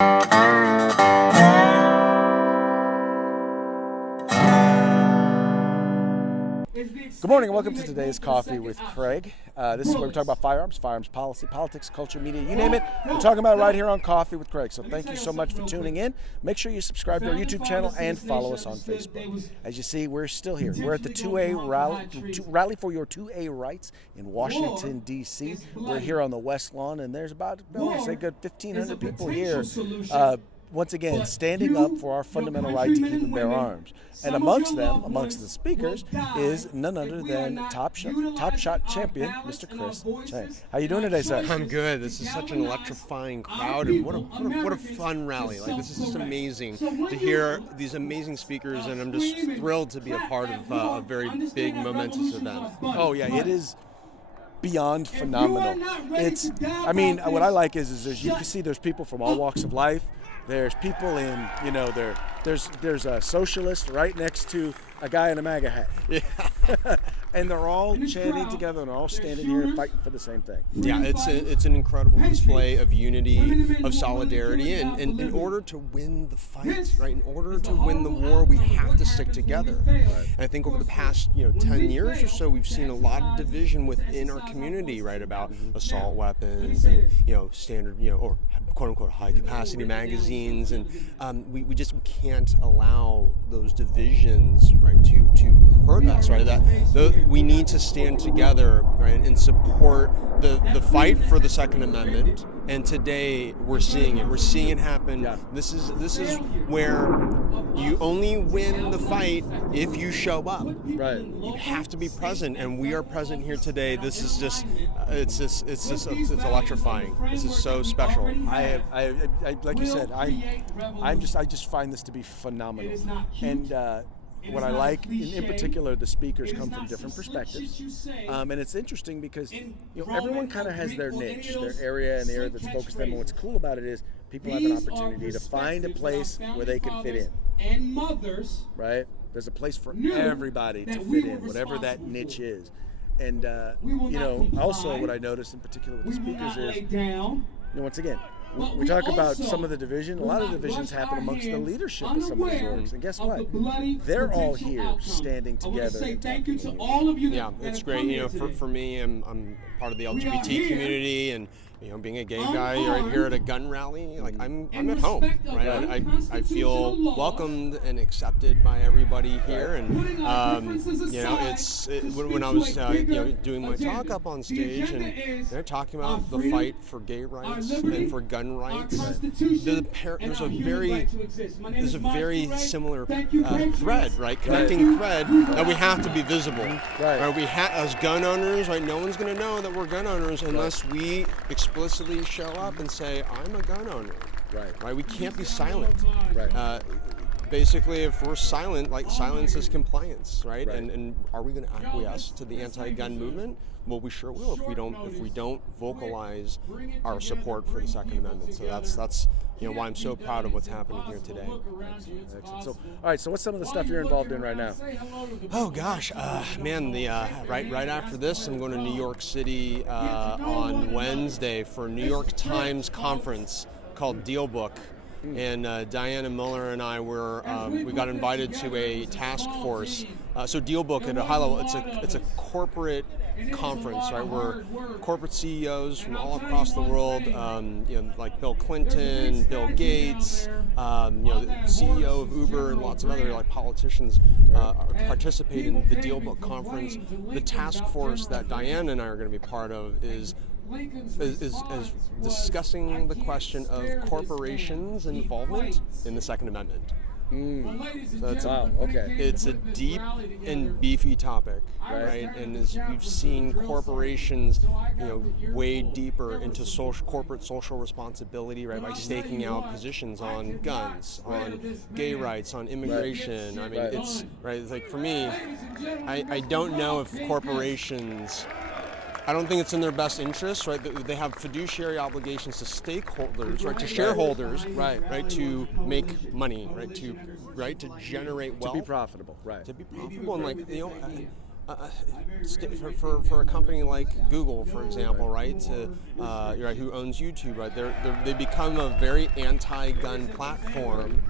Good morning and welcome to today's Coffee with Craig. This is where we talk about firearms policy, politics, culture, media, you name it. We're talking about it right here on Coffee with Craig. So thank you so much for tuning in. Make sure you subscribe to our YouTube channel and follow us on Facebook. As you see, we're still here. We're at the 2A rally for your 2A rights in Washington, D.C. We're here on the West Lawn, and there's about, say, good 1,500 people here. Once again, standing up for our fundamental right to keep and bear arms. And amongst them, amongst the speakers, is none other than Top Shot Champion, Mr. Chris Cheng. How you doing today, sir? I'm good. This is such an electrifying crowd, and what a fun rally. Like, this is just amazing to hear these amazing speakers, and I'm just thrilled to be a part of a very big, momentous event. Oh, yeah, it is beyond phenomenal. It's, I mean, what I like is you can see there's people from all walks of life. There's people in, there's a socialist right next to a guy in a MAGA hat. Yeah. And they're all chanting together and they're all standing here fighting for the same thing. Yeah, it's an incredible display of unity, of solidarity, and in order to win the fight, right, in order to win the war, we have to stick together. Right. And I think over the past 10 years or so, we've seen a lot of division within our community, right, about assault weapons and standard, or quote unquote high capacity magazines, and we just can't allow those divisions, right, to hurt us, right? We need to stand together, right, and support the fight for the Second Amendment. And today we're seeing it. We're seeing it happen. Yeah. This is where you only win the fight if you show up. Right. You have to be present, and we are present here today. This is just it's electrifying. This is so special. I like you said, I just find this to be phenomenal. And what I like, in particular, the speakers come from different perspectives, and it's interesting because everyone kind of has their niche, their area, and the area that's focused on them. And what's cool about it is people have an opportunity to find a place where they can fit in. Right? There's a place for everybody to fit in, whatever that niche is. And also what I noticed in particular with the speakers is, once again, we talk about some of the division. A lot of divisions happen amongst the leadership of some of these orgs. And guess what? They're all here standing together. Yeah, it's great. For me, I'm part of the LGBT community, and being a gay guy right here at a gun rally, like I'm at home, right? I feel welcomed and accepted by everybody here, and when I was doing my talk up on stage, and they're talking about the fight for gay rights and for gun rights. There's a very similar thread, right? Connecting thread that we have to be visible. Right? As gun owners, right? No one's going to know that we're gun owners unless we explicitly show up and say, I'm a gun owner. Right? We can't be silent. Right. Basically, if we're silent, like silence is compliance, right? And are we going to acquiesce to the anti-gun movement? Well, we sure will if we don't vocalize our support for the Second Amendment. So that's why I'm so proud of what's happening here today. Excellent. So, all right. So, what's some of the stuff you're involved in right now? Oh gosh, man. Right after this, I'm going to New York City on Wednesday for a New York Times conference called Deal Book. And Diana Muller and I we got invited to a task force. So Deal Book at a high level, it's a corporate conference, right? Where corporate CEOs from all across the world, like Bill Clinton, Bill Gates, the CEO of Uber, and lots of other politicians participate in the Deal Book conference. The task force that Diana and I are going to be part of is discussing the question of corporations' involvement in the Second Amendment. So it's a deep and beefy topic, right? And as we've seen corporations, wade deeper into corporate social responsibility, right, by staking out positions on guns, on gay rights, on immigration. I mean, it's like for me, I don't know if corporations. I don't think it's in their best interest, right? They have fiduciary obligations to stakeholders, right? To shareholders, right? To make money, right? To generate wealth. To be profitable, right? To be profitable, and For a company like Google, for example, right, who owns YouTube, right, they become a very anti-gun platform,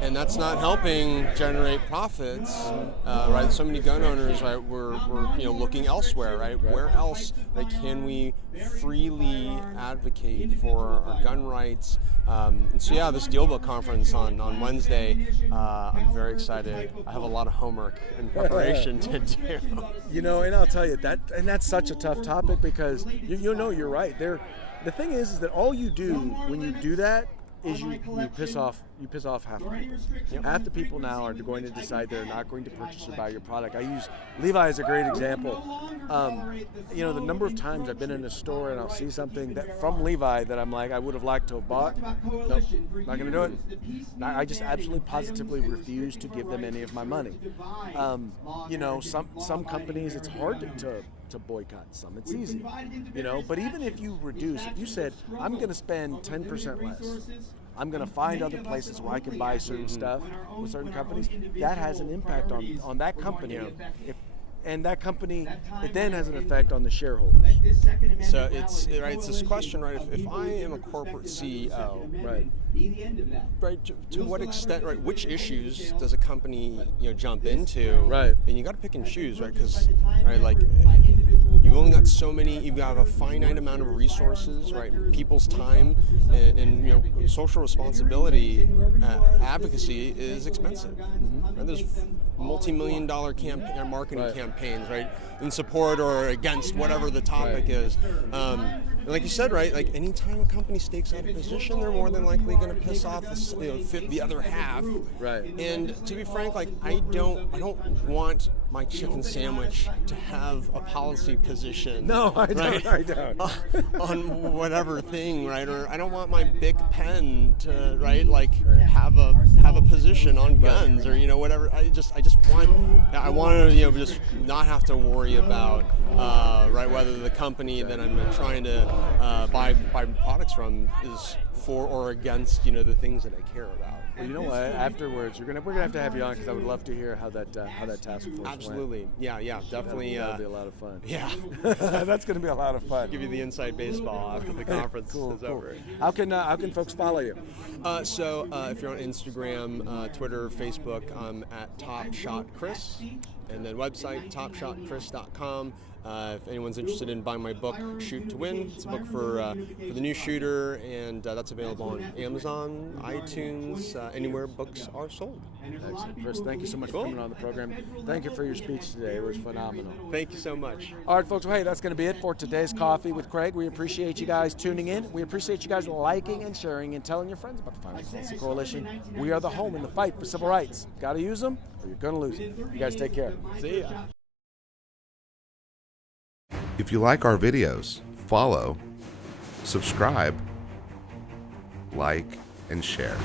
and that's not helping generate profits, right? So many gun owners, right, we're looking elsewhere, right? Where else, like, can we freely advocate for our gun rights? And so yeah, this DealBook conference on Wednesday, I'm very excited. I have a lot of homework and preparation to do. And I'll tell you that's such a tough topic, because you're right. The thing is that all you do when you do that is you piss off half the people. Half the people now are going to decide they're not going to purchase or buy your product. I use Levi as a great example. The number of times I've been in a store and I'll see something that from Levi that I'm like, I would have liked to have bought. Nope, not going to do it. I just absolutely positively refuse to give them any of my money. Some companies, it's hard to boycott. Some it's easy, but even if you reduce, if you said, I'm going to spend 10% less, I'm going to find other places where I can buy certain stuff with certain companies, that has an impact on that company. And that company, it then has an effect on the shareholders. So it's this question, right? If I am a corporate CEO, right, to what extent, right? Which issues does a company jump into? Right. And you got to pick and choose, right? Because you've only got so many. You have a finite amount of resources, right? People's time and social responsibility, advocacy is expensive. Right? There's multi-million-dollar marketing campaigns, right, in support or against whatever the topic is. Like you said, right, like anytime a company stakes out a position, they're more than likely going to piss off the other half. Right. And to be frank, like I don't want my chicken sandwich to have a policy position. No, I don't. I don't. On whatever thing, right? Or I don't want my Bic pen to, right, like have a position on guns or whatever. I want to just not have to worry about right, whether the company that I'm trying to buy products from is for or against the things that I care about. Well, you know what? Afterwards, we're gonna have to have you on, because I would love to hear how that task force Absolutely. went. Yeah, definitely. That'll be a lot of fun. Yeah, that's gonna be a lot of fun. Give you the inside baseball after the conference is over. How can folks follow you? So if you're on Instagram, Twitter, Facebook, I'm at Top Shot Chris, and then website topshotchris.com. If anyone's interested in buying my book, Shoot to Win, it's a book for the new shooter, and that's available on Amazon, iTunes, anywhere books are sold. Excellent. Chris, thank you so much for coming on the program. Thank you for your speech today. It was phenomenal. Thank you so much. All right, folks. Well, hey, that's going to be it for today's Coffee with Craig. We appreciate you guys tuning in. We appreciate you guys liking and sharing and telling your friends about the Firearms Policy Coalition. We are the home in the fight for civil rights. Got to use them, or you're going to lose them. You guys take care. See ya. If you like our videos, follow, subscribe, like, and share.